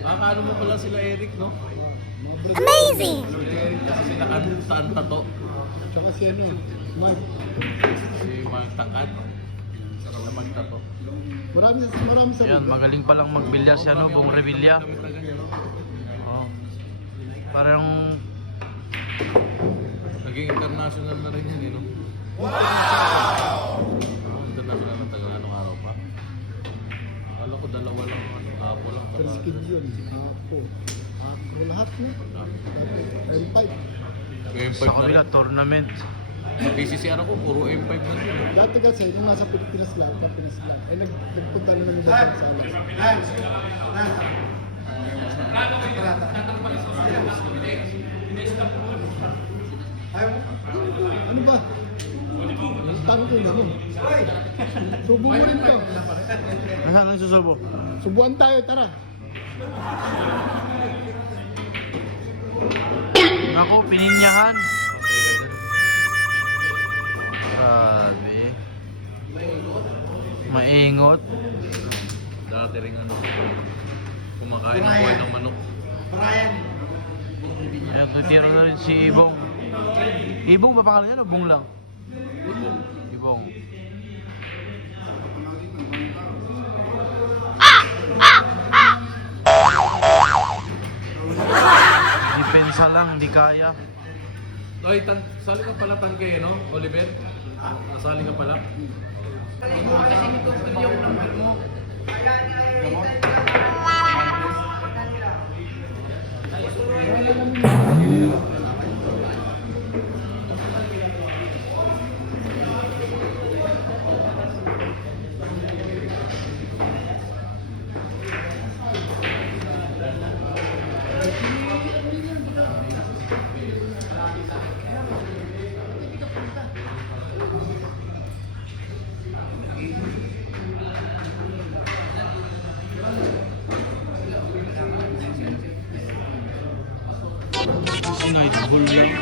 Akala mo pala sila Eric, no? Amazing! Sila Eric kasi sila Anta to. Tsaka si ano, Mark. Si Mark Tangkad. Sarap na magtato. Marami sa Yan, magaling palang magbilyar si ano, Bong Revilla. Oh. Parang Naging international na rin yan, eh, no? Wow! International na taga anong araw pa? Akala ko dalawa lang, Apo lang. First kid yun, Ako, lahat na. M5. M5 sa kabila, tournament. Sa PCCR ako, puro M5 na rin. Lahat taga sa yung nasa Pilipinas lahat, ay nagpunta na ng sa alas. Ano ba? Tanong ko na mo. Subo mo rin to. Nasaan ang susubo? Subuan tayo, tara. Ako, pininyahan. Grabe. Maingot. Dati rin ano, kumakain ng buhay ng manok. Ayan, tutiro na rin si Ibong. Ibong ba pangalan yan o Bong lang? Ibong. Depensa lang, hindi kaya. Oy, sali ka pala tangke, no? Oliver? Nasali ka pala? Si Nightbull lang.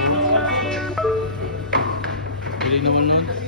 Galing naman nun.